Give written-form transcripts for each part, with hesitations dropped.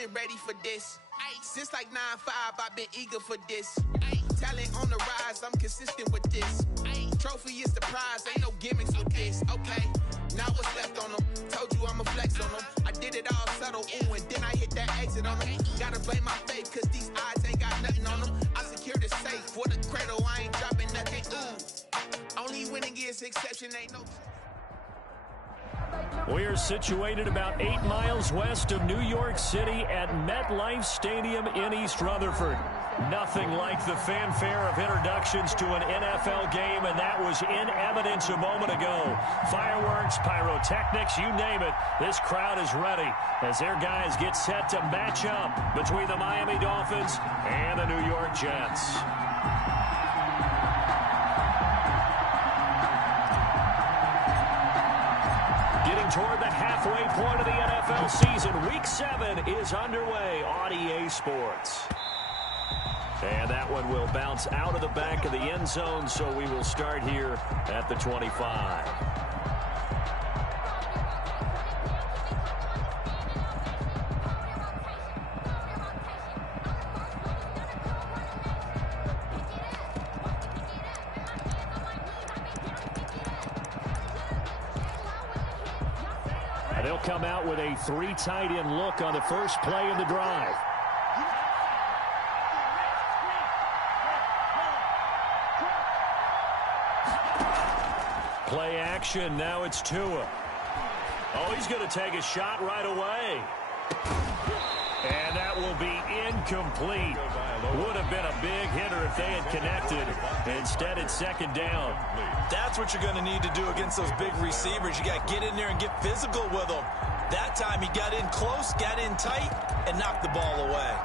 been ready for this. Since like 9-5, I've been eager for this. Talent on the rise, I'm consistent with this. Trophy is the prize, ain't no gimmicks with this. Okay, now what's left on them? Told you I'ma flex on them. I did it all subtle, ooh, and then I hit that exit on them. Gotta blame my faith, cause these eyes ain't got nothing on them. I secured the safe for the cradle, I ain't dropping nothing, ooh. Only winning is exception, ain't no... We're situated about 8 miles west of New York City at MetLife Stadium in East Rutherford. Nothing like the fanfare of introductions to an NFL game, and that was in evidence a moment ago. Fireworks, pyrotechnics, you name it. This crowd is ready as their guys get set to match up between the Miami Dolphins and the New York Jets. Getting toward the halfway point of the NFL season, Week 7 is underway on EA Sports. And that one will bounce out of the back of the end zone, so we will start here at the 25. And they'll come out with a 3 tight end look on the first play of the drive. Play action, now it's Tua. Oh, he's going to take a shot right away. And that will be incomplete. Would have been a big hitter if they had connected. Instead, it's second down. That's what you're going to need to do against those big receivers. You got to get in there and get physical with them. That time he got in close, got in tight, and knocked the ball away.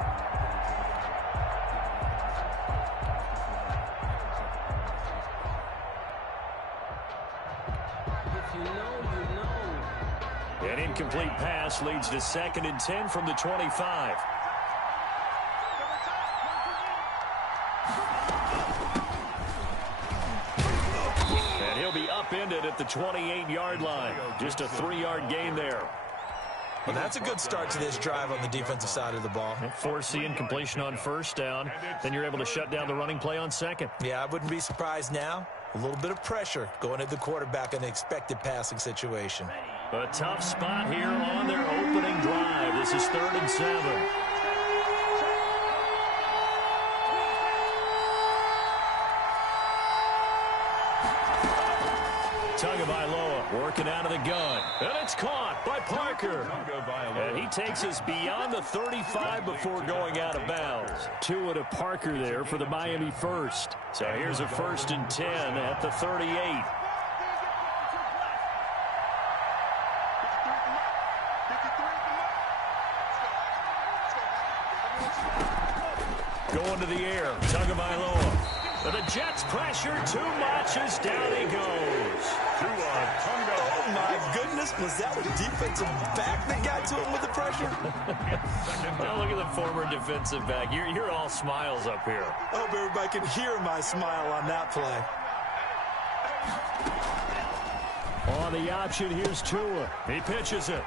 An incomplete pass leads to 2nd and 10 from the 25. And he'll be upended at the 28-yard line. Just a 3-yard gain there. Well, that's a good start to this drive on the defensive side of the ball. Force the incompletion on first down. Then you're able to shut down the running play on second. Yeah, I wouldn't be surprised now. A little bit of pressure going at the quarterback in an expected passing situation. A tough spot here on their opening drive. This is 3rd and 7. Tagovailoa working out of the gun. And it's caught by Parker. And he takes us beyond the 35 before going out of bounds. Tua to Parker there for the Miami first. So here's a 1st and 10 at the 38. Going to the air, Tagovailoa. The Jets pressure too much as down he goes. Oh, my goodness. Was that a defensive back that got to him with the pressure? Now look at the former defensive back. You're all smiles up here. I hope everybody can hear my smile on that play. On the option, here's Tua. He pitches it.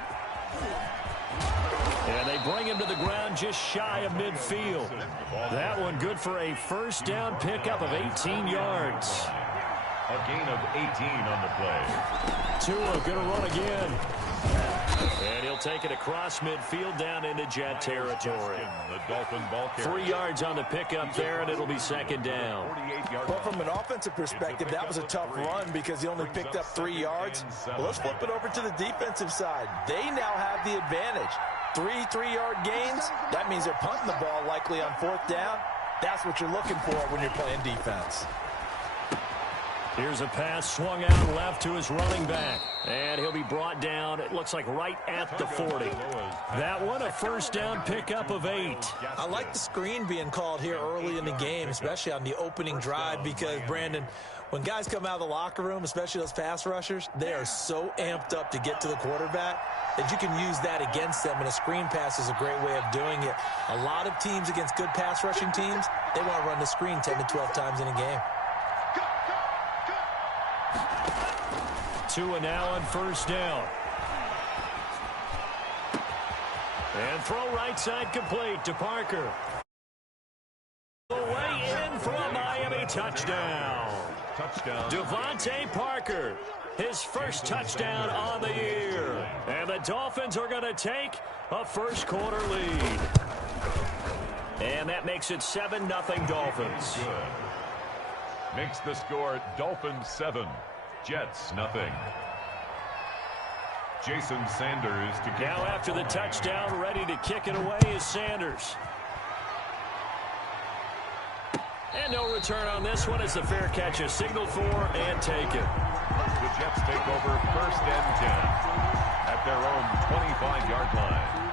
And they bring him to the ground just shy of midfield. That one good for a first down pickup of 18 yards. A gain of 18 on the play. Tua going to run again. And he'll take it across midfield down into Jet territory. The Dolphin ball carrier. 3 yards on the pickup there, and it'll be second down. Well, from an offensive perspective, that was a tough run because he only picked up 3 yards. Well, let's flip it over to the defensive side. They now have the advantage. 3-3-yard gains, that means they're punting the ball likely on 4th down. That's what you're looking for when you're playing defense. Here's a pass swung out left to his running back. And he'll be brought down, it looks like right at the 40. That one, a first down pickup of 8. I like the screen being called here early in the game, especially on the opening drive, because, Brandon, when guys come out of the locker room, especially those pass rushers, they are so amped up to get to the quarterback that you can use that against them, and a screen pass is a great way of doing it. A lot of teams against good pass rushing teams, they want to run the screen 10 to 12 times in a game. Tua now on first down. And throw right side complete to Parker. Away in for a Miami touchdown. Devontae Parker, his first touchdown on the year. And the Dolphins are going to take a first quarter lead. And that makes it 7-0 Dolphins. Good. Makes the score Dolphins 7, Jets 0. Jason Sanders to kick. Now after the touchdown, ready to kick it away is Sanders. And no return on this one. It's a fair catch, a signal for, and take it. The Jets take over 1st and 10 at their own 25-yard line.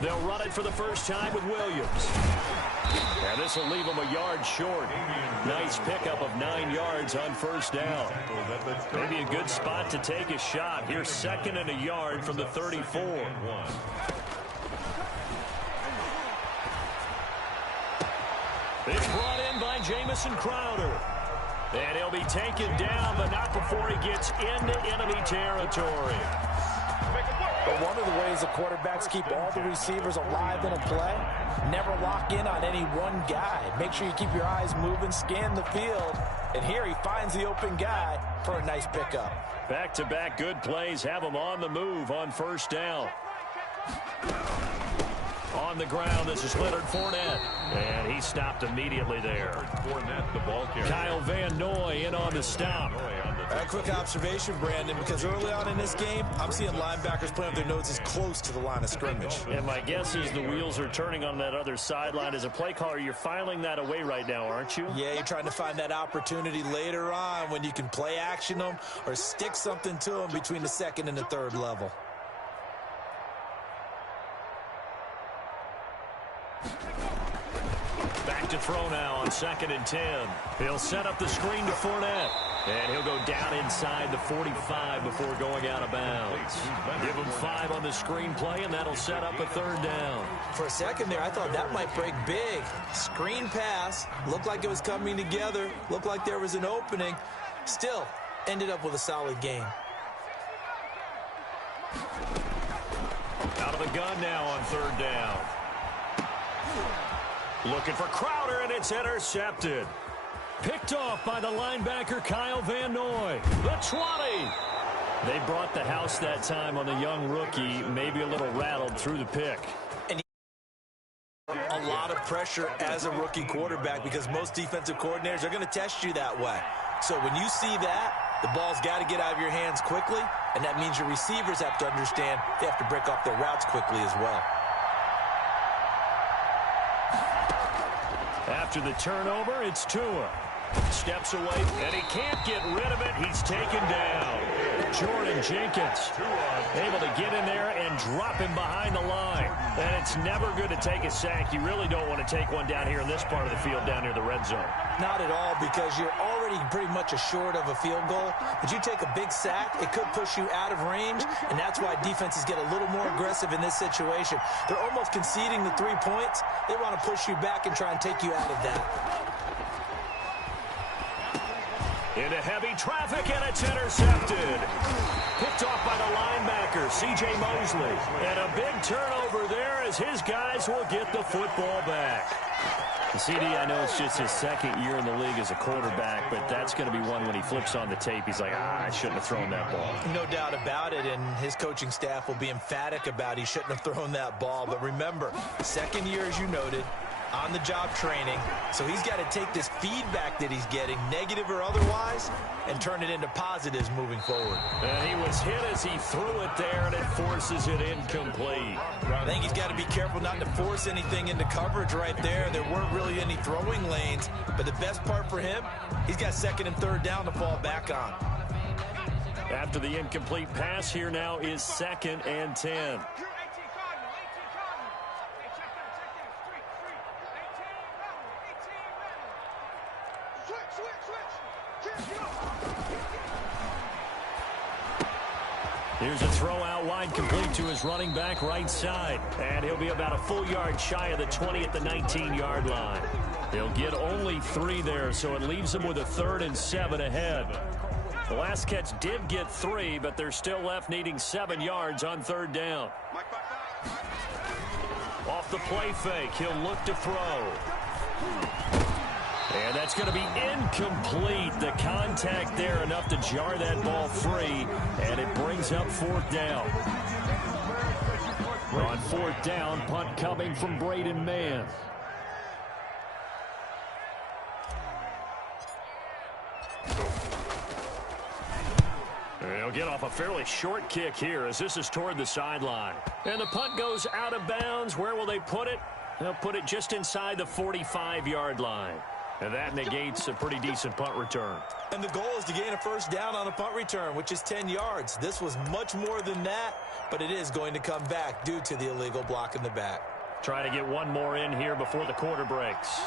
They'll run it for the first time with Williams. And this will leave them a yard short. Nice pickup of 9 yards on first down. Maybe a good spot to take a shot. Here's 2nd and a yard from the 34. It's brought in by Jamison Crowder. And he'll be taken down, but not before he gets into enemy territory. But one of the ways the quarterbacks keep all the receivers alive in a play, never lock in on any one guy. Make sure you keep your eyes moving, scan the field, and here he finds the open guy for a nice pickup. Back-to-back good plays have him on the move on first down. On the ground, this is Leonard Fournette. And he stopped immediately there. Fournette, the ball carrier. Kyle Van Noy in on the stop. A quick observation, Brandon, because early on in this game, I'm seeing linebackers playing with their noses close to the line of scrimmage. And my guess is the wheels are turning on that other sideline. As a play caller, you're filing that away right now, aren't you? Yeah, you're trying to find that opportunity later on when you can play action them or stick something to them between the 2nd and the 3rd level. Back to throw now on 2nd and 10. He'll set up the screen to Fournette. And he'll go down inside the 45 before going out of bounds. Give him 5 on the screen play, and that'll set up a 3rd down. For a second there, I thought that might break big. Screen pass. Looked like it was coming together. Looked like there was an opening. Still, ended up with a solid game. Out of the gun now on 3rd down. Looking for Crowder, and it's intercepted. Picked off by the linebacker Kyle Van Noy. The 20. They brought the house that time on the young rookie, maybe a little rattled through the pick. And a lot of pressure as a rookie quarterback because most defensive coordinators are going to test you that way. So when you see that, the ball's got to get out of your hands quickly, and that means your receivers have to understand they have to break off their routes quickly as well. After the turnover, it's Tua. Steps away, and he can't get rid of it. He's taken down. Jordan Jenkins able to get in there and drop him behind the line. And it's never good to take a sack. You really don't want to take one down here in this part of the field down near the red zone. Not at all, because you're already pretty much assured of a field goal. But you take a big sack, it could push you out of range, and that's why defenses get a little more aggressive in this situation. They're almost conceding the 3 points. They want to push you back and try and take you out of that. Into heavy traffic, and it's intercepted. Picked off by the linebacker, C.J. Mosley. And a big turnover there as his guys will get the football back. CD, I know it's just his 2nd year in the league as a quarterback, but that's going to be one when he flips on the tape. He's like, I shouldn't have thrown that ball. No doubt about it, and his coaching staff will be emphatic about he shouldn't have thrown that ball. But remember, 2nd year, as you noted, on-the-job training, so he's got to take this feedback that he's getting, negative or otherwise, and turn it into positives moving forward. And he was hit as he threw it there, and it forces it incomplete. I think he's got to be careful not to force anything into coverage right there. There weren't really any throwing lanes, but the best part for him, he's got 2nd and 3rd down to fall back on. After the incomplete pass, here now is 2nd and 10. Here's a throw out wide, complete to his running back right side. And he'll be about a full yard shy of the 20 at the 19-yard line. He'll get only 3 there, so it leaves him with a 3rd and 7 ahead. The last catch did get 3, but they're still left needing 7 yards on 3rd down. Off the play fake, he'll look to throw. And that's going to be incomplete. The contact there enough to jar that ball free, and it brings up 4th down. On 4th down, punt coming from Braden Mann. They'll get off a fairly short kick here as this is toward the sideline. And the punt goes out of bounds. Where will they put it? They'll put it just inside the 45-yard line. And that negates a pretty decent punt return. And the goal is to gain a 1st down on a punt return, which is 10 yards. This was much more than that, but it is going to come back due to the illegal block in the back. Try to get one more in here before the quarter breaks.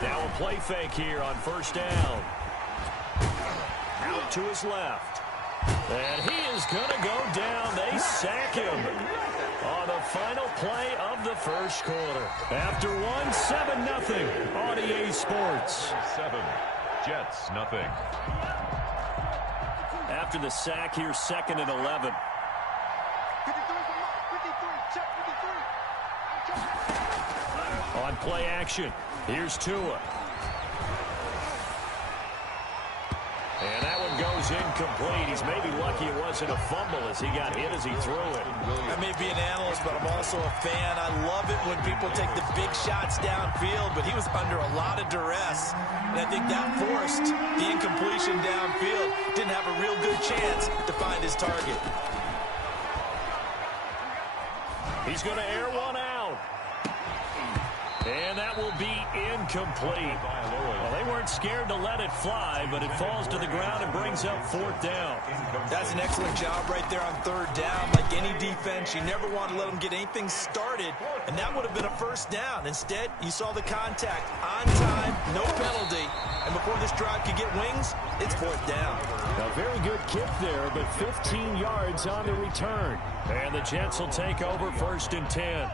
Now a play fake here on 1st down. Out to his left. And he is going to go down. They sack him on the final play of the 1st quarter. After 7-0 on EA Sports. 7, Jets, nothing. After the sack here, 2nd and 11. On play action, here's Tua. And that one goes incomplete. He's maybe lucky it wasn't a fumble as he got hit as he threw it. I may be an analyst, but I'm also a fan. I love it when people take the big shots downfield, but he was under a lot of duress. And I think that forced the incompletion downfield. Didn't have a real good chance to find his target. He's going to air one out. And that will be incomplete. Well, they weren't scared to let it fly, but it falls to the ground and brings up 4th down. That's an excellent job right there on 3rd down. Like any defense, you never want to let them get anything started, and that would have been a 1st down. Instead, you saw the contact on time, no penalty, and before this drive could get wings, it's 4th down. A very good kick there, but 15 yards on the return. And the Jets will take over 1st and 10.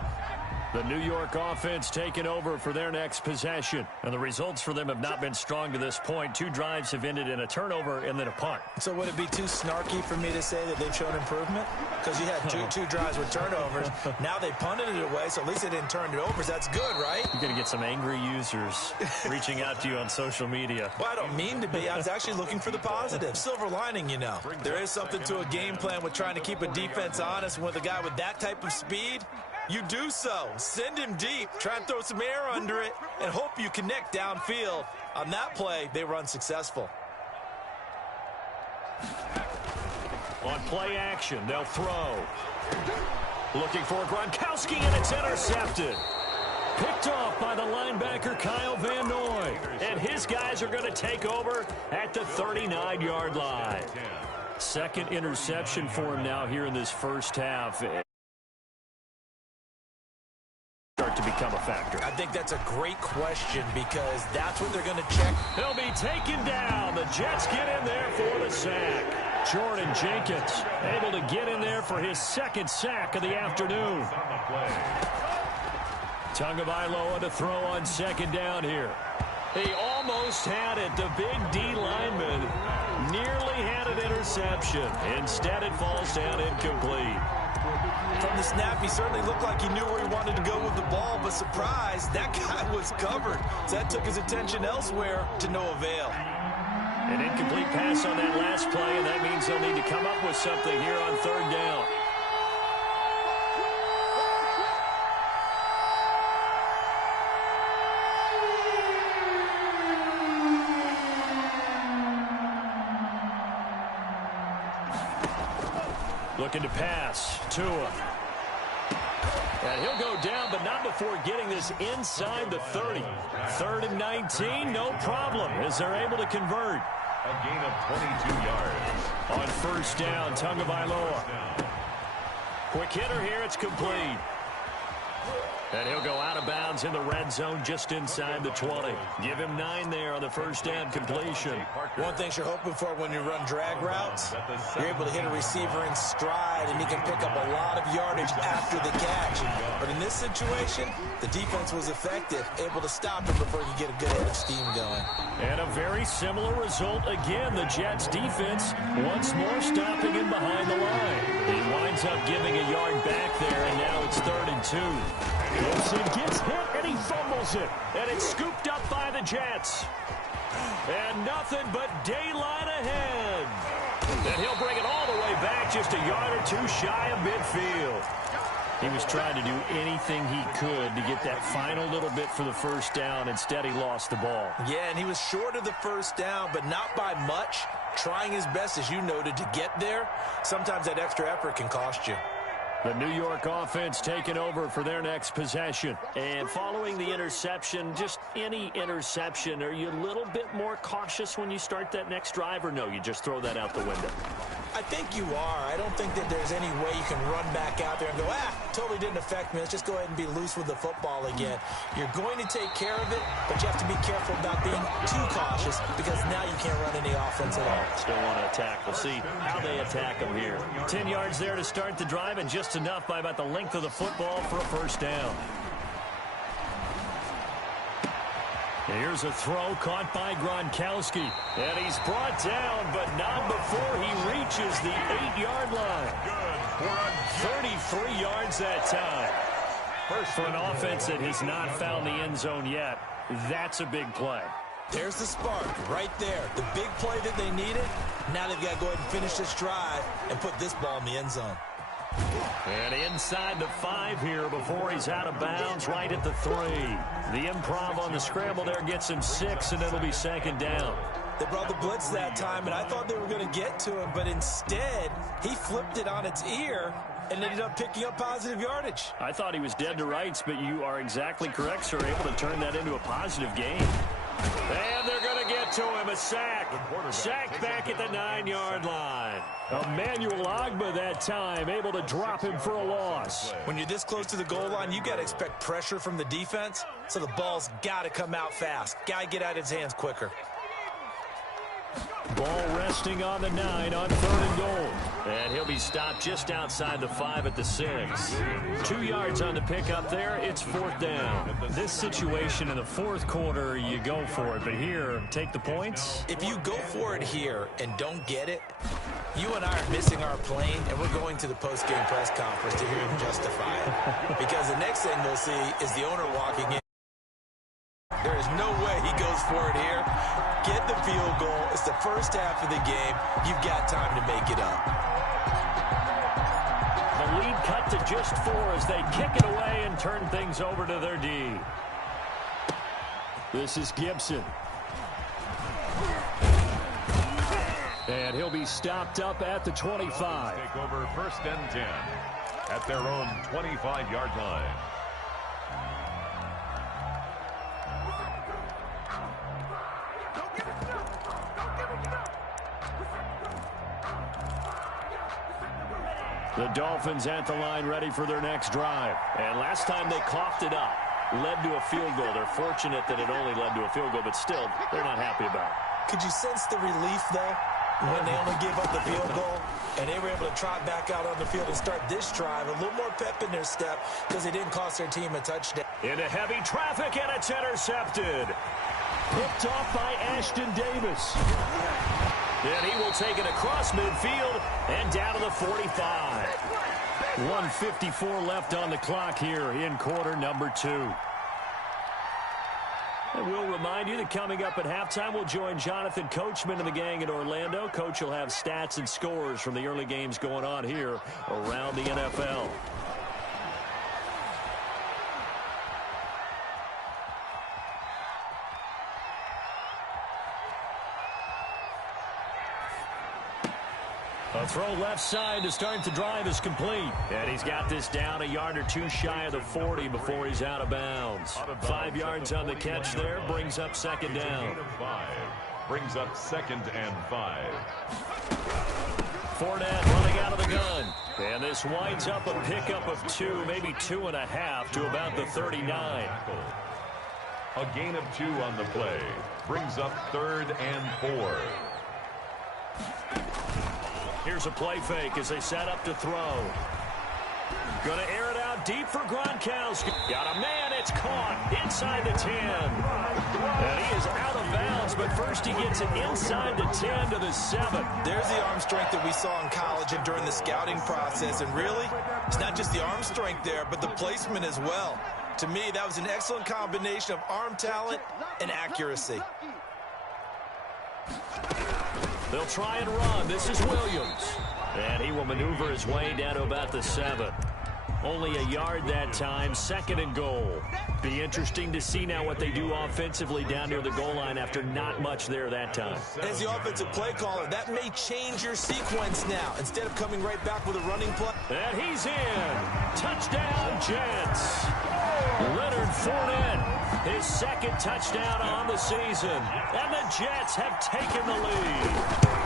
The New York offense taking over for their next possession. And the results for them have not been strong to this point. 2 drives have ended in a turnover and then a punt. So would it be too snarky for me to say that they've shown improvement? Because you had two drives with turnovers. Now they punted it away, so at least they didn't turn it over. That's good, right? You're going to get some angry users reaching out to you on social media. Well, I don't mean to be. I was actually looking for the positive. Silver lining, you know. There is something to a game plan with trying to keep a defense honest. With a guy with that type of speed, you do so. Send him deep, try and throw some air under it, and hope you connect downfield. On that play, they were unsuccessful. On play action, they'll throw. Looking for Gronkowski, and it's intercepted. Picked off by the linebacker, Kyle Van Noy. And his guys are going to take over at the 39-yard line. 2nd interception for him now here in this 1st half. Start to become a factor. I think that's a great question because that's what they're going to check. He'll be taken down. The Jets get in there for the sack. Jordan Jenkins able to get in there for his 2nd sack of the afternoon. Tagovailoa to throw on 2nd down here. He almost had it. The big D lineman nearly had an interception. Instead, it falls down incomplete. From the snap, he certainly looked like he knew where he wanted to go with the ball, but surprise, that guy was covered. So that took his attention elsewhere to no avail. An incomplete pass on that last play, and that means they'll need to come up with something here on 3rd down. Looking to pass. Tua. And he'll go down, but not before getting this inside the 30. 3rd and 19, no problem, as they're able to convert. A gain of 22 yards. On 1st down, Tagovailoa. Quick hitter here, it's complete. And he'll go out of bounds in the red zone just inside the 20. Give him 9 there on the first down completion. One thing you're hoping for when you run drag routes, you're able to hit a receiver in stride, and he can pick up a lot of yardage after the catch. But in this situation, the defense was effective, able to stop him before he could get a good head of steam going. And a very similar result again. The Jets defense once more stopping him behind the line. He winds up giving a yard back there, and now it's 3rd and 2. Gibson gets hit, and he fumbles it. And it's scooped up by the Jets. And nothing but daylight ahead. And he'll bring it all the way back, just a yard or two shy of midfield. He was trying to do anything he could to get that final little bit for the first down. Instead, he lost the ball. Yeah, and he was short of the first down, but not by much. Trying his best, as you noted, to get there. Sometimes that extra effort can cost you. The New York offense taking over for their next possession. And following the interception, just any interception, are you a little bit more cautious when you start that next drive, or no, you just throw that out the window? I think you are. I don't think that there's any way you can run back out there and go, totally didn't affect me. Let's just go ahead and be loose with the football again. You're going to take care of it, but you have to be careful about being too cautious because now you can't run any offense at all. Still want to attack. We'll see how they attack them here. 10 yards there to start the drive, and just enough by about the length of the football for a first down. Here's a throw caught by Gronkowski. And he's brought down, but not before he reaches the 8-yard line. 33 yards that time. For an offense that has not found the end zone yet, that's a big play. There's the spark right there. The big play that they needed. Now they've got to go ahead and finish this drive and put this ball in the end zone. And inside the 5 here before he's out of bounds, right at the 3. The improv on the scramble there gets him 6, and it'll be 2nd down. They brought the blitz that time, and I thought they were going to get to him, but instead he flipped it on its ear and ended up picking up positive yardage. I thought he was dead to rights, but you are exactly correct, sir, able to turn that into a positive gain. And they're going to get to him, a sack. Sacked back at the 9-yard line. Emmanuel Ogbah that time, able to drop him for a loss. When you're this close to the goal line, you got to expect pressure from the defense, so the ball's got to come out fast. Got to get out of his hands quicker. Ball resting on the 9 on 3rd and goal. And he'll be stopped just outside the 5 at the 6. 2 yards on the pickup there. It's 4th down. This situation in the 4th quarter, you go for it. But here, take the points. If you go for it here and don't get it, you and I are missing our plane, and we're going to the post-game press conference to hear him justify it. Because the next thing we'll see is the owner walking in. There is no way he goes for it here. Get the field goal. It's the first half of the game. You've got time to make it up. The lead cut to just 4 as they kick it away and turn things over to their D. This is Gibson. And he'll be stopped up at the 25. Take over 1st and 10 at their own 25-yard line. The Dolphins at the line ready for their next drive. And last time they coughed it up, led to a field goal. They're fortunate that it only led to a field goal, but still, they're not happy about it. Could you sense the relief, though, when they only gave up the field goal and they were able to trot back out on the field and start this drive? A little more pep in their step because they didn't cost their team a touchdown. Into heavy traffic, and it's intercepted. Picked off by Ashton Davis. And he will take it across midfield and down to the 45. 1:54 left on the clock here in quarter number 2. And we'll remind you that coming up at halftime, we'll join Jonathan Coachman and the gang in Orlando. Coach will have stats and scores from the early games going on here around the NFL. A throw left side to start the drive is complete. And he's got this down a yard or 2 shy of the 40 before he's out of bounds. 5 yards on the catch there, brings up 2nd down. Brings up 2nd and 5. Fournette running out of the gun. And this winds up a pickup of 2, maybe 2.5 to about the 39. A gain of 2 on the play. Brings up 3rd and 4. Here's a play fake as they set up to throw. Going to air it out deep for Gronkowski. Got a man. It's caught inside the 10. And he is out of bounds, but first he gets it inside the 10 to the 7. There's the arm strength that we saw in college and during the scouting process. And really, it's not just the arm strength there, but the placement as well. To me, that was an excellent combination of arm talent and accuracy. They'll try and run. This is Williams. And he will maneuver his way down to about the 7. Only a yard that time, 2nd and goal. Be interesting to see now what they do offensively down near the goal line after not much there that time. As the offensive play caller, that may change your sequence now. Instead of coming right back with a running play. And he's in. Touchdown, Jets. Leonard Fournette, his 2nd touchdown on the season. And the Jets have taken the lead.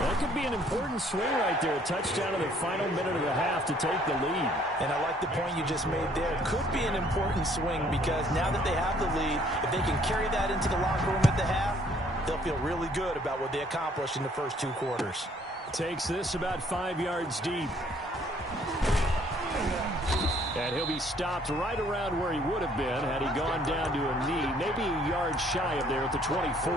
That could be an important swing right there. A touchdown in the final minute of the half to take the lead. And I like the point you just made there. Could be an important swing because now that they have the lead, if they can carry that into the locker room at the half, they'll feel really good about what they accomplished in the first 2 quarters. Takes this about 5 yards deep. And he'll be stopped right around where he would have been had he gone down to a knee, maybe a yard shy of there at the 24.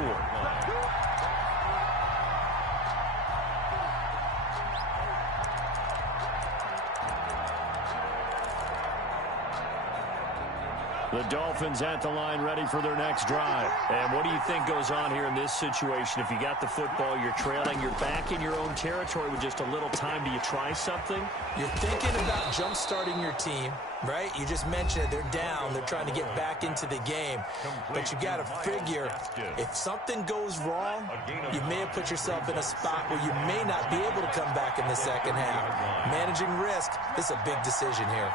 The Dolphins at the line ready for their next drive. And what do you think goes on here in this situation? If you got the football, you're trailing, you're back in your own territory with just a little time. Do you try something? You're thinking about jump-starting your team, right? You just mentioned it. They're down. They're trying to get back into the game. But you got to figure if something goes wrong, you may have put yourself in a spot where you may not be able to come back in the second half. Managing risk, this is a big decision here.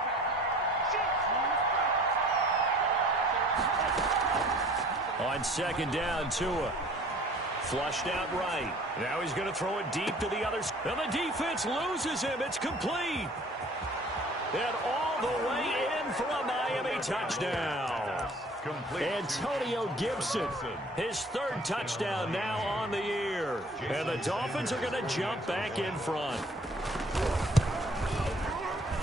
On 2nd down, Tua. Flushed out right. Now he's going to throw it deep to the other side. And the defense loses him. It's complete. And all the way in for a Miami touchdown. Antonio Gibson, his 3rd touchdown now on the year. And the Dolphins are going to jump back in front.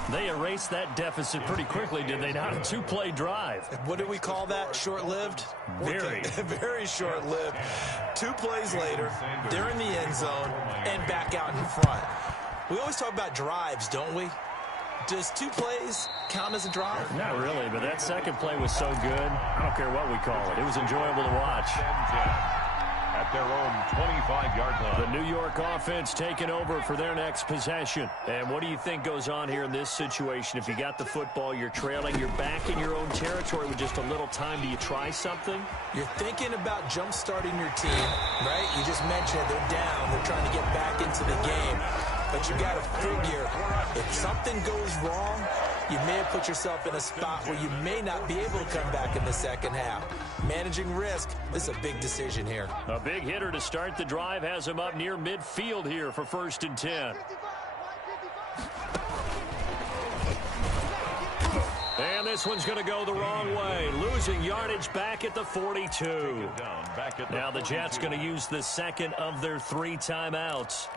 They erased that deficit pretty quickly, did they not? A 2-play drive. What do we call that? Short-lived? Very. Very short-lived. 2 plays later, they're in the end zone and back out in front. We always talk about drives, don't we? Does 2 plays count as a drive? Not really, but that 2nd play was so good. I don't care what we call it. It was enjoyable to watch. At their own 25-yard line. The New York offense taking over for their next possession. And what do you think goes on here in this situation? If you got the football, you're trailing, you're back in your own territory with just a little time. Do you try something? You're thinking about jump-starting your team, right? You just mentioned it. They're down. They're trying to get back into the game. But you got to figure, if something goes wrong, you may have put yourself in a spot where you may not be able to come back in the second half. Managing risk, this is a big decision here. A big hitter to start the drive has him up near midfield here for 1st and 10. And this one's going to go the wrong way. Losing yardage back at the 42. Now the Jets going to use the 2nd of their 3 timeouts.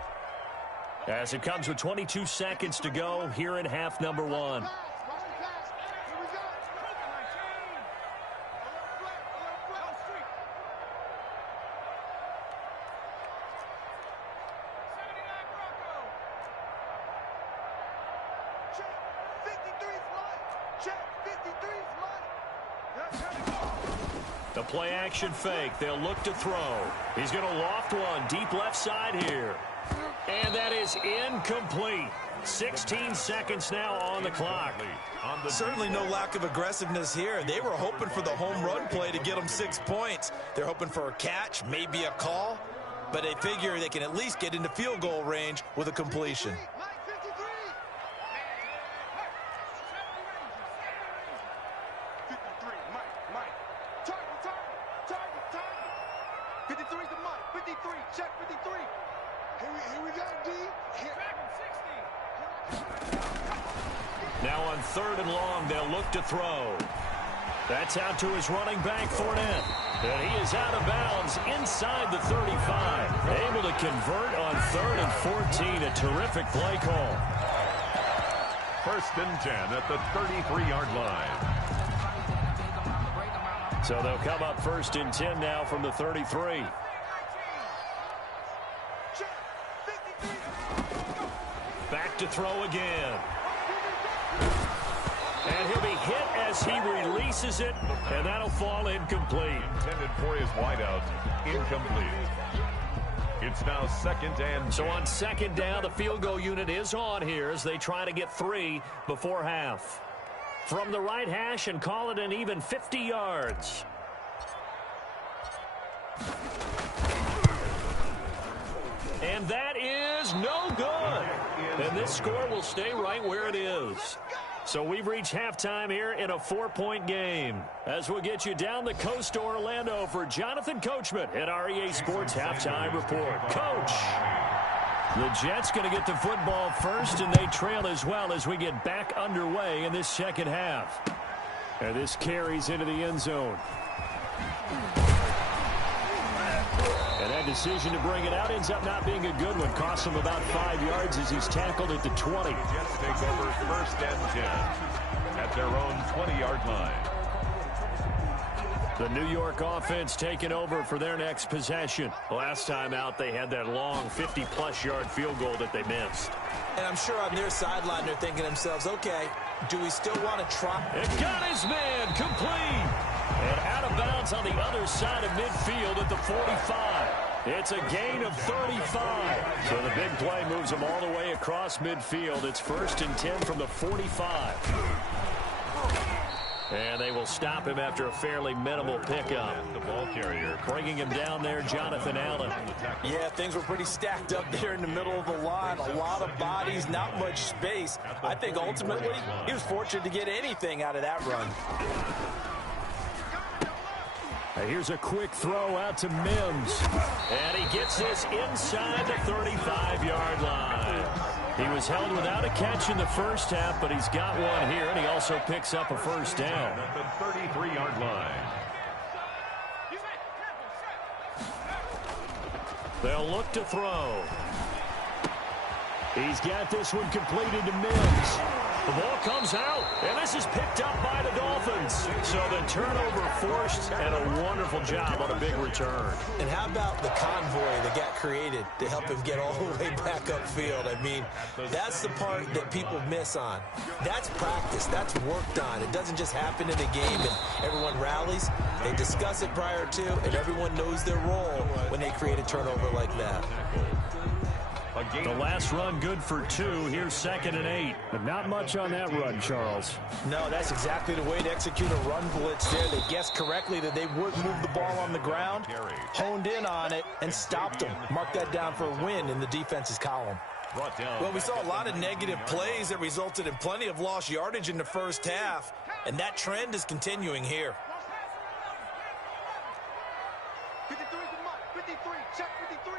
As it comes with 22 seconds to go here in half number 1. The play action fake. They'll look to throw. He's going to loft one deep left side here. And that is incomplete. 16 seconds now on the clock. Certainly no lack of aggressiveness here. They were hoping for the home run play to get them 6 points. They're hoping for a catch, maybe a call, but they figure they can at least get into field goal range with a completion. Here we go, D. Now on 3rd and long, they'll look to throw. That's out to his running back, Fournette. And he is out of bounds inside the 35. Able to convert on 3rd and 14. A terrific play call. 1st and 10 at the 33-yard line. So they'll come up 1st and 10 now from the 33. Back to throw again. And he'll be hit as he releases it, and that'll fall incomplete. Intended for his wideout, incomplete. It's now 2nd and 10. So on 2nd down, the field goal unit is on here as they try to get 3 before half. From the right hash and call it an even 50 yards. And that is no good. And this score will stay right where it is. So we've reached halftime here in a 4-point game. As we'll get you down the coast to Orlando for Jonathan Coachman at REA Sports Halftime Report. Coach! The Jets going to get the football first, and they trail as well as we get back underway in this second half. And this carries into the end zone. And that decision to bring it out ends up not being a good one. Costs him about 5 yards as he's tackled at the 20. Jets take over 1st and 10 at their own 20-yard line. The New York offense taking over for their next possession. Last time out, they had that long 50-plus yard field goal that they missed. And I'm sure on their sideline they're thinking to themselves, okay, do we still want to try? It got his man complete. And out of bounds on the other side of midfield at the 45. It's a gain of 35. So the big play moves them all the way across midfield. It's 1st and 10 from the 45. And they will stop him after a fairly minimal pickup. The ball carrier. Bringing him down there, Jonathan Allen. Yeah, things were pretty stacked up there in the middle of the line. A lot of bodies, not much space. I think ultimately he was fortunate to get anything out of that run. Here's a quick throw out to Mims. And he gets this inside the 35-yard line. He was held without a catch in the first half, but he's got one here, and he also picks up a first down. At the 33-yard line. They'll look to throw. He's got this one completed to Mims. The ball comes out, and this is picked up by the Dolphins. So the turnover forced, and a wonderful job on a big return. And how about the convoy that got created to help him get all the way back upfield? I mean, that's the part that people miss on. That's practice. That's worked on. It doesn't just happen in a game and everyone rallies. They discuss it prior to, and everyone knows their role when they create a turnover like that. The last run good for 2. Here's 2nd and 8. But not much on that run, Charles. No, that's exactly the way to execute a run blitz there. They guessed correctly that they would move the ball on the ground, honed in on it, and stopped them. Mark that down for a win in the defense's column. Well, we saw a lot of negative plays that resulted in plenty of lost yardage in the first half, and that trend is continuing here. 53 is the mark. 53. Check 53.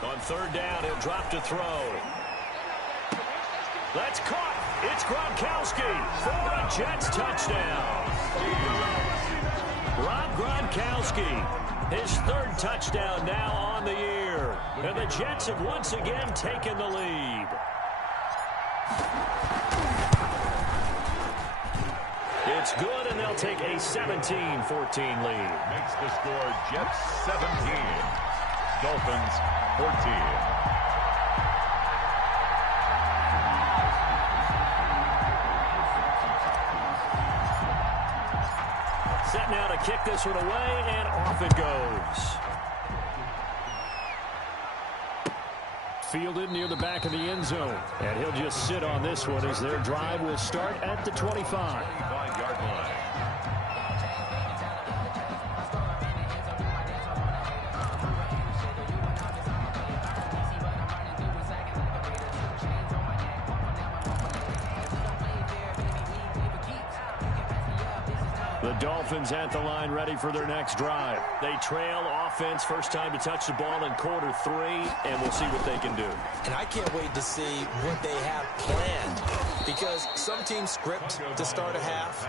On 3rd down, he'll drop to throw. That's caught. It's Gronkowski for a Jets touchdown. Rob Gronkowski, his 3rd touchdown now on the year. And the Jets have once again taken the lead. It's good, and they'll take a 17-14 lead. Makes the score Jets 17. Dolphins 14. Set now to kick this one away, and off it goes. Fielded near the back of the end zone. And he'll just sit on this one as their drive will start at the 25. 25-yard line. The Dolphins at the line, ready for their next drive. They trail offense, first time to touch the ball in quarter 3, and we'll see what they can do. And I can't wait to see what they have planned, because some teams script to start a half.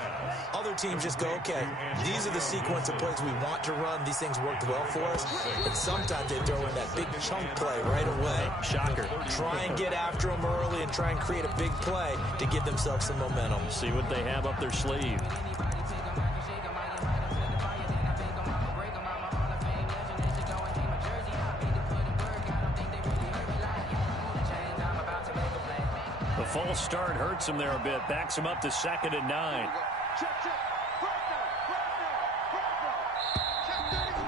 Other teams just go, okay, these are the sequence of plays we want to run. These things worked well for us. And sometimes they throw in that big chunk play right away. Shocker. Try and get after them early and try and create a big play to give themselves some momentum. See what they have up their sleeve. The false start hurts him there a bit. Backs him up to 2nd and 9.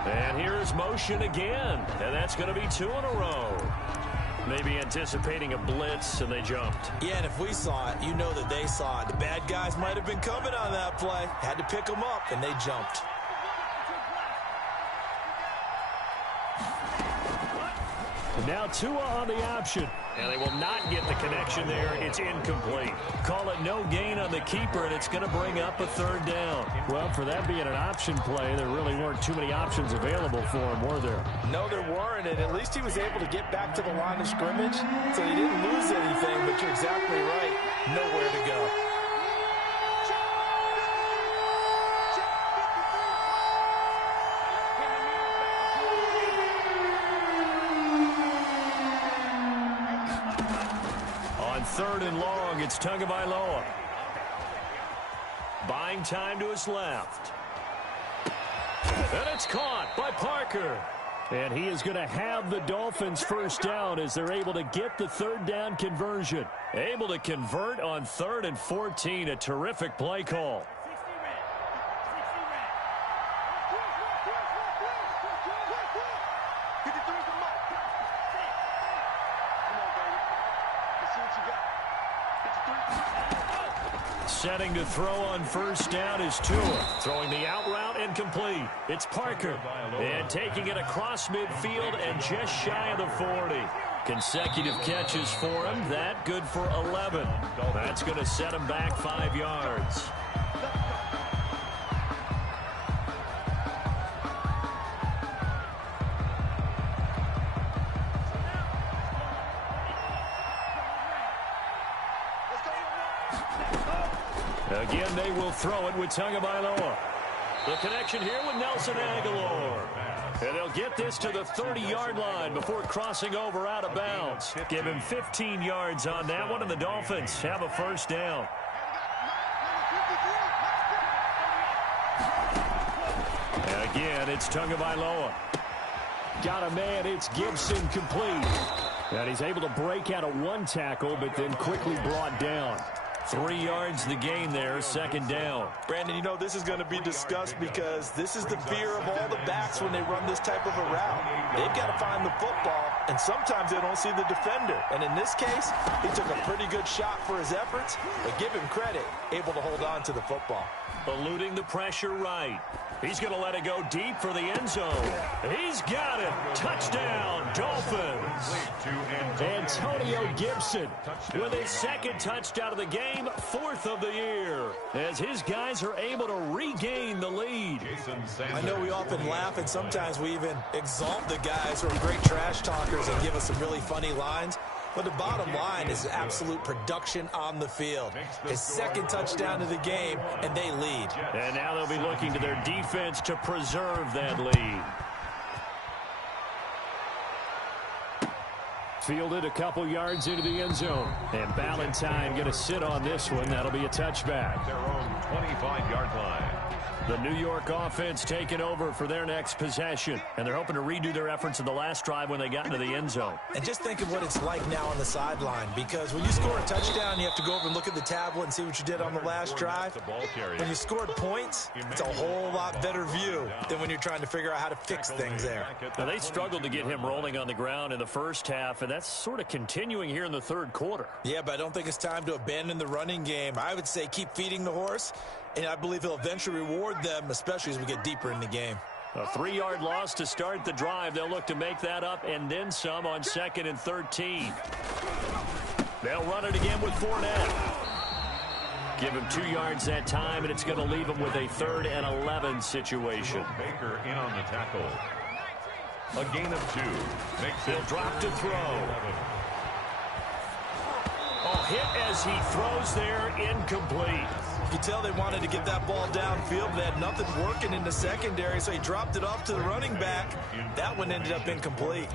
And here's motion again. And that's going to be 2 in a row. Maybe anticipating a blitz, and they jumped. Yeah, and if we saw it, you know that they saw it. The bad guys might have been coming on that play. Had to pick them up, and they jumped. Now Tua on the option. And they will not get the connection there. It's incomplete. Call it no gain on the keeper, and it's going to bring up a 3rd down. Well, for that being an option play, there really weren't too many options available for him, were there? No, there weren't, and at least he was able to get back to the line of scrimmage, so he didn't lose anything, but you're exactly right. Nowhere to go. On 3rd and long, it's Tagovailoa. Buying time to his left. And it's caught by Parker. And he is going to have the Dolphins first down as they're able to get the 3rd down conversion. Able to convert on 3rd and 14. A terrific play call. Setting to throw on first down is Tua. Throwing the out route and complete. It's Parker. And taking it across midfield and just shy of the 40. Consecutive catches for him. That good for 11. That's going to set him back 5 yards. Again, they will throw it with Tagovailoa. The connection here with Nelson Agholor. And they'll get this to the 30-yard line before crossing over out of bounds. Give him 15 yards on that one, and the Dolphins have a first down. And again, it's Tagovailoa. Got a man, it's Gibson complete. And he's able to break out of 1 tackle, but then quickly brought down. 3 yards the gain there, 2nd down. Brandon, you know this is going to be discussed because this is the fear of all the backs when they run this type of a route. They've got to find the football, and sometimes they don't see the defender. And in this case, he took a pretty good shot for his efforts, but give him credit, able to hold on to the football. Eluding the pressure right. He's going to let it go deep for the end zone. He's got it. Touchdown, Dolphins. Antonio Gibson with his 2nd touchdown of the game, 4th of the year, as his guys are able to regain the lead. I know we often laugh, and sometimes we even exalt the guys who are great trash talkers and give us some really funny lines. But the bottom line is absolute production on the field. His 2nd touchdown of the game, and they lead. And now they'll be looking to their defense to preserve that lead. Fielded a couple yards into the end zone. And Ballantyne going to sit on this one. That'll be a touchback. Their own 25-yard line. The New York offense taking over for their next possession. And they're hoping to redo their efforts in the last drive when they got into the end zone. And just think of what it's like now on the sideline, because when you score a touchdown, you have to go over and look at the tablet and see what you did on the last drive. When you scored points, it's a whole lot better view than when you're trying to figure out how to fix things there. Now, they struggled to get him rolling on the ground in the first half, and that's sort of continuing here in the 3rd quarter. Yeah, but I don't think it's time to abandon the running game. I would say keep feeding the horse, and I believe he'll eventually reward them, especially as we get deeper in the game. A 3-yard loss to start the drive. They'll look to make that up and then some on 2nd and 13. They'll run it again with Fournette. Give him 2 yards that time, and it's going to leave him with a 3rd and 11 situation. Baker in on the tackle. A gain of 2. He'll drop to throw. Oh, hit as he throws there, incomplete. You can tell they wanted to get that ball downfield, but they had nothing working in the secondary, so he dropped it off to the running back. That one ended up incomplete.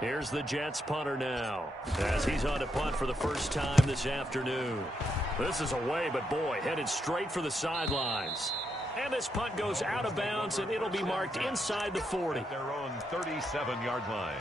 Here's the Jets punter now, as he's on to punt for the first time this afternoon. This is away, but boy, headed straight for the sidelines. And this punt goes out of bounds, and it'll be marked inside the 40. Their own 37-yard line.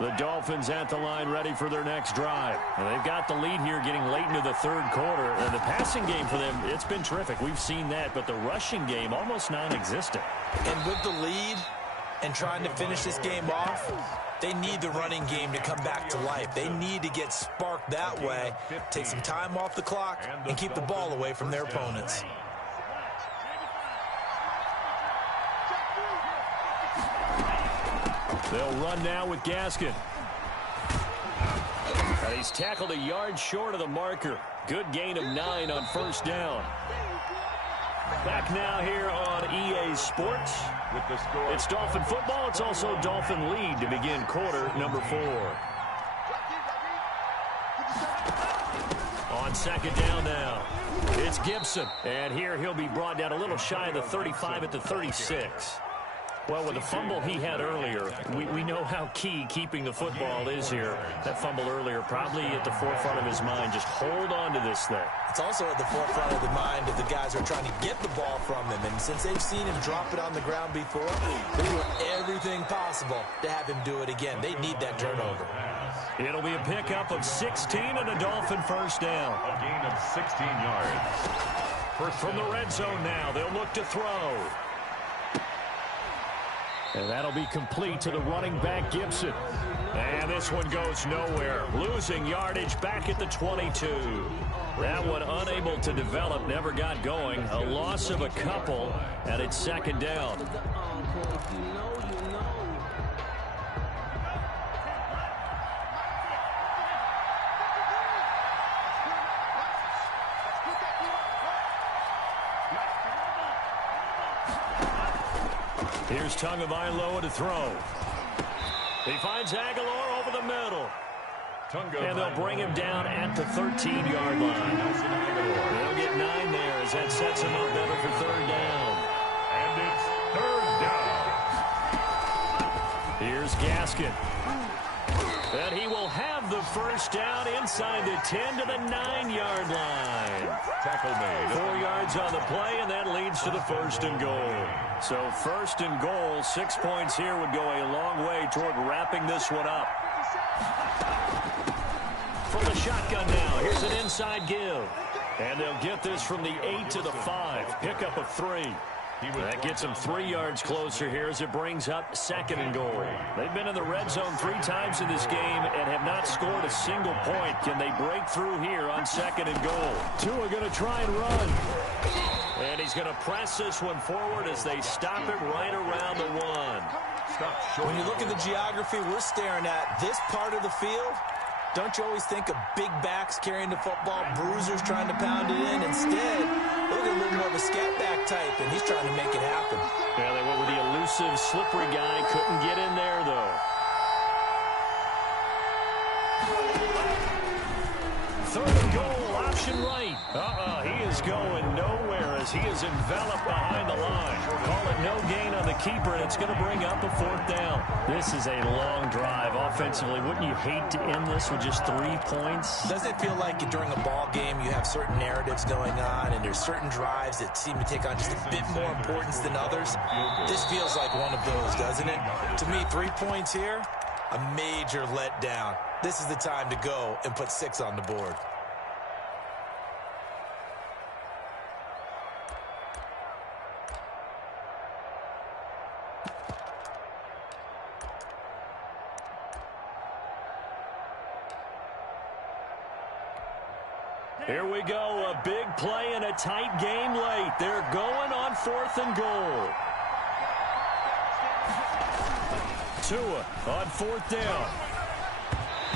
The Dolphins at the line ready for their next drive. And they've got the lead here getting late into the 3rd quarter. And the passing game for them, it's been terrific. We've seen that, but the rushing game almost non-existent. And with the lead and trying to finish this game off, they need the running game to come back to life. They need to get sparked that way, take some time off the clock, and keep the ball away from their opponents. They'll run now with Gaskin. And he's tackled a yard short of the marker. Good gain of 9 on 1st down. Back now here on EA Sports. With the score. It's Dolphin football. It's also Dolphin lead to begin quarter number 4. On 2nd down now, it's Gibson. And here he'll be brought down a little shy of the 35 at the 36. Well, with the fumble he had earlier, we know how key keeping the football is here. That fumble earlier probably at the forefront of his mind. Just hold on to this thing. It's also at the forefront of the mind of the guys who are trying to get the ball from him. And since they've seen him drop it on the ground before, they do everything possible to have him do it again. They need that turnover. It'll be a pickup of 16 and a Dolphin 1st down. A gain of 16 yards. From the red zone now, they'll look to throw. And that'll be complete to the running back, Gibson. And this one goes nowhere. Losing yardage back at the 22. That one unable to develop, never got going. A loss of a couple, and it's 2nd down. Here's Tagovailoa to throw. He finds Aguilar over the middle. And they'll bring him down at the 13-yard line. They'll get 9 there as that sets him up better for 3rd down. And it's 3rd down. Here's Gaskin. And he will have the 1st down inside the 10 to the 9-yard line. Tackle made. 4 yards on the play, and that leads to the 1st and goal. So 1st and goal, 6 points here would go a long way toward wrapping this one up. From the shotgun now, here's an inside give. And they'll get this from the 8 to the 5. Pickup of 3. That gets them 3 yards closer here as it brings up 2nd and goal. They've been in the red zone 3 times in this game and have not scored a single point. Can they break through here on 2nd and goal? Tua going to try and run. And he's going to press this one forward as they stop it right around the 1. When you look at the geography we're staring at, this part of the field, don't you always think of big backs carrying the football, bruisers trying to pound it in? Instead, look at a little more of a scat back type, and he's trying to make it happen. Yeah, they went with the elusive, slippery guy. Couldn't get in there, though. 3rd and goal, option right. He is going nowhere as he is enveloped behind the line. Call it no gain on the keeper, and it's going to bring up a 4th down. This is a long drive offensively. Wouldn't you hate to end this with just 3 points? Doesn't it feel like during a ball game you have certain narratives going on and there's certain drives that seem to take on just a bit more importance than others? This feels like one of those, doesn't it? To me, 3 points here, a major letdown. This is the time to go and put 6 on the board. Here we go, a big play and a tight game late. They're going on 4th and goal. Tua on 4th down.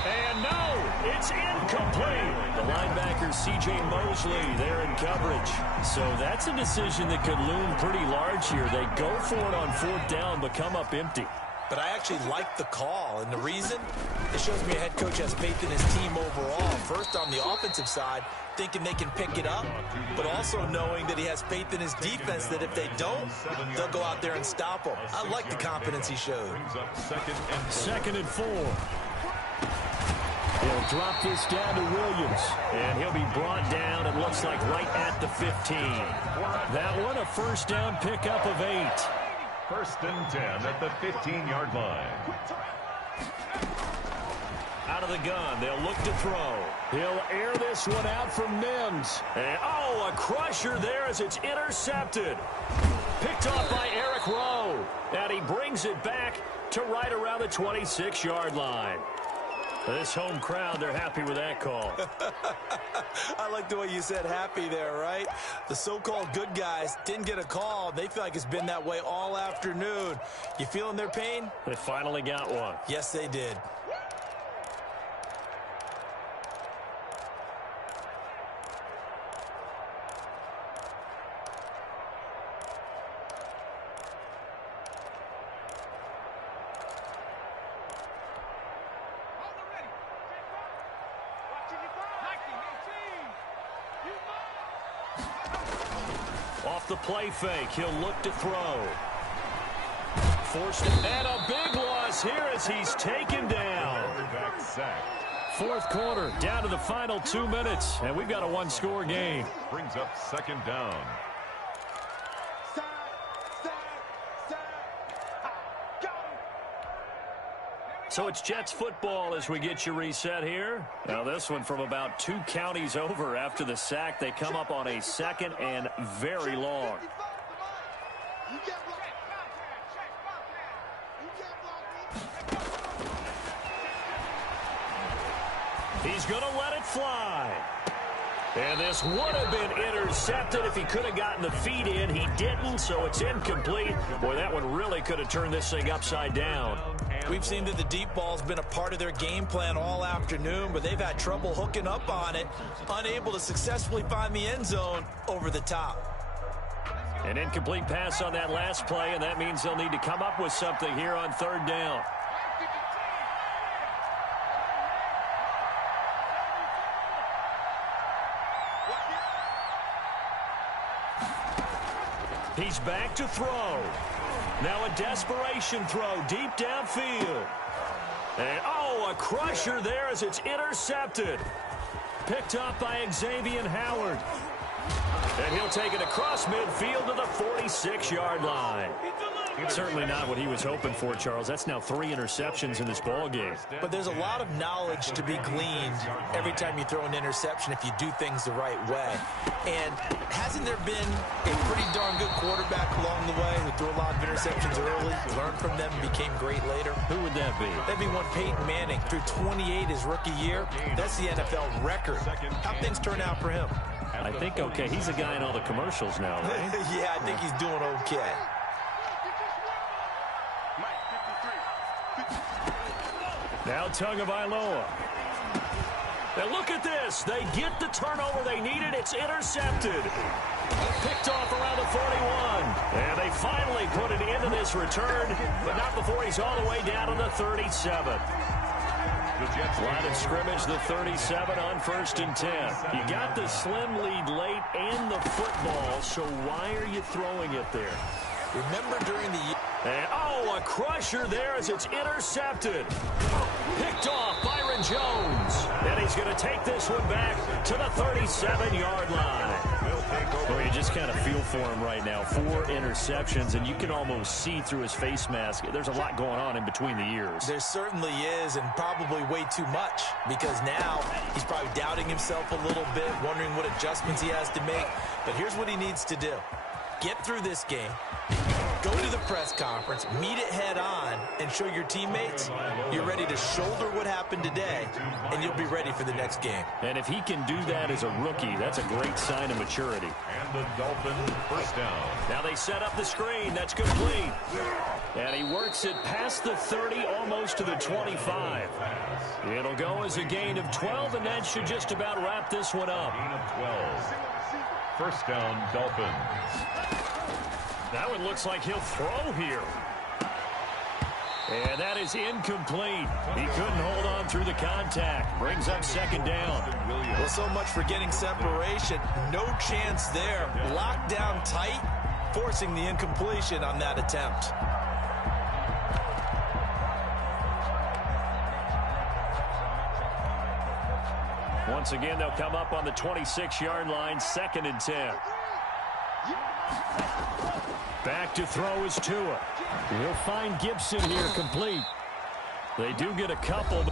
And no, it's incomplete. The linebacker C.J. Mosley there in coverage. So that's a decision that could loom pretty large here. They go for it on 4th down, but come up empty. But I actually like the call, and the reason? It shows me a head coach has faith in his team overall. First, on the offensive side, thinking they can pick it up, but also knowing that he has faith in his defense that if they don't, they'll go out there and stop them. I like the confidence he showed. 2nd and 4. He'll drop this down to Williams, and he'll be brought down, it looks like, right at the 15. That one, a 1st down pickup of 8. 1st and 10 at the 15-yard line. Out of the gun, they'll look to throw. He'll air this one out from Mims. And, a crusher there as it's intercepted. Picked off by Eric Rowe. And he brings it back to right around the 26-yard line. This home crowd, they're happy with that call. I like the way you said happy there, right? The so-called good guys didn't get a call. They feel like it's been that way all afternoon. You feeling their pain? They finally got one. Yes, they did. Off the play fake, he'll look to throw. Forced it, and a big loss here as he's taken down. 4th quarter, down to the final 2 minutes, and we've got a 1-score game. Brings up 2nd down. So it's Jets football as we get you reset here. Now this one from about 2 counties over after the sack. They come up on a 2nd and very long. He's going to let it fly. And this would have been intercepted if he could have gotten the feet in. He didn't, so it's incomplete. Boy, that one really could have turned this thing upside down. We've seen that the deep ball's been a part of their game plan all afternoon, but they've had trouble hooking up on it, unable to successfully find the end zone over the top. An incomplete pass on that last play, and that means they'll need to come up with something here on 3rd down. He's back to throw. Now a desperation throw deep downfield. And, a crusher there as it's intercepted. Picked up by Xavier Howard. And he'll take it across midfield to the 46-yard line. Certainly not what he was hoping for, Charles. That's now 3 interceptions in this ball game. But there's a lot of knowledge to be gleaned every time you throw an interception if you do things the right way. And hasn't there been a pretty darn good quarterback along the way who threw a lot of interceptions early, learned from them, and became great later? Who would that be? That'd be one Peyton Manning, threw 28 his rookie year. That's the NFL record. How'd things turn out for him? I think okay. He's a guy in all the commercials now, right? Yeah, I think he's doing okay. Now Tagovailoa. And look at this. They get the turnover they needed. It's intercepted. Picked off around the 41. And they finally put an end to this return, but not before he's all the way down on the 37. Line of scrimmage, the 37 on 1st and 10. You got the slim lead late and the football, so why are you throwing it there? Remember during the year. And, a crusher there as it's intercepted. Picked off Byron Jones. And he's going to take this one back to the 37-yard line. Well, you just kind of feel for him right now. 4 interceptions, and you can almost see through his face mask. There's a lot going on in between the ears. There certainly is, and probably way too much, because now he's probably doubting himself a little bit, wondering what adjustments he has to make. But here's what he needs to do. Get through this game. Go to the press conference, meet it head on, and show your teammates you're ready to shoulder what happened today, and you'll be ready for the next game. And if he can do that as a rookie, that's a great sign of maturity. And the Dolphins first down. Now they set up the screen. That's complete. And he works it past the 30, almost to the 25. It'll go as a gain of 12, and that should just about wrap this one up. Gain of 12. First down, Dolphins. That one looks like he'll throw here. And that is incomplete. He couldn't hold on through the contact. Brings up second down. Well, so much for getting separation. No chance there. Locked down tight, forcing the incompletion on that attempt. Once again, they'll come up on the 26-yard line, 2nd and 10. Back to throw is Tua. He'll find Gibson here complete. They do get a couple.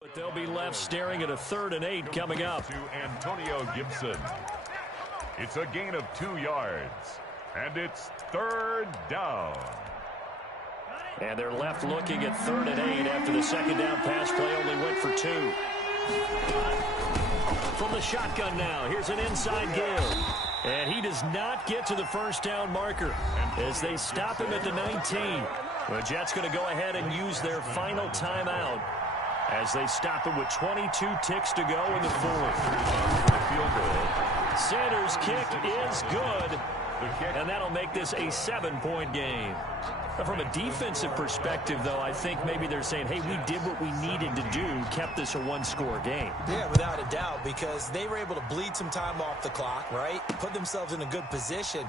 But they'll be left staring at a 3rd and 8 coming up. To Antonio Gibson. It's a gain of 2 yards. And it's 3rd down. And they're left looking at 3rd and 8 after the 2nd down pass play only went for 2. From the shotgun now, here's an inside give. And he does not get to the first down marker as they stop him at the 19. The Jets going to go ahead and use their final timeout as they stop him with 22 ticks to go in the 4th. Sanders' kick is good, and that'll make this a 7-point game. From a defensive perspective, though, I think maybe they're saying, hey, we did what we needed to do, kept this a 1-score game. Yeah, without a doubt, because they were able to bleed some time off the clock, right? Put themselves in a good position,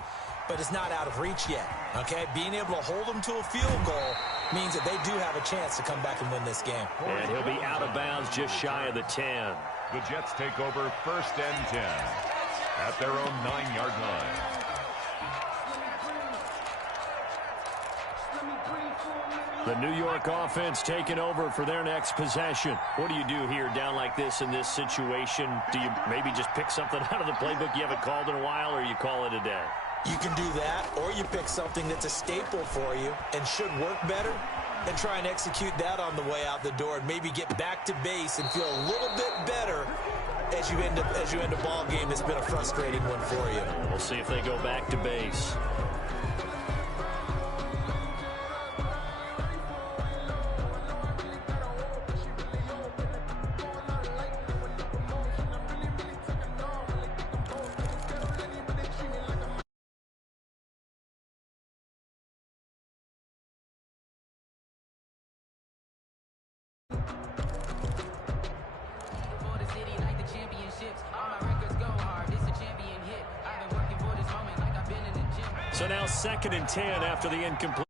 but it's not out of reach yet, okay? Being able to hold them to a field goal means that they do have a chance to come back and win this game. And he'll be out of bounds just shy of the 10. The Jets take over 1st and 10 at their own 9-yard line. The New York offense taking over for their next possession. What do you do here down like this in this situation? Do you maybe just pick something out of the playbook you haven't called in a while, or you call it a day? You can do that, or you pick something that's a staple for you and should work better, and try and execute that on the way out the door and maybe get back to base and feel a little bit better as you end a ball game that's been a frustrating one for you. We'll see if they go back to base. So now 2nd and 10 after the incomplete.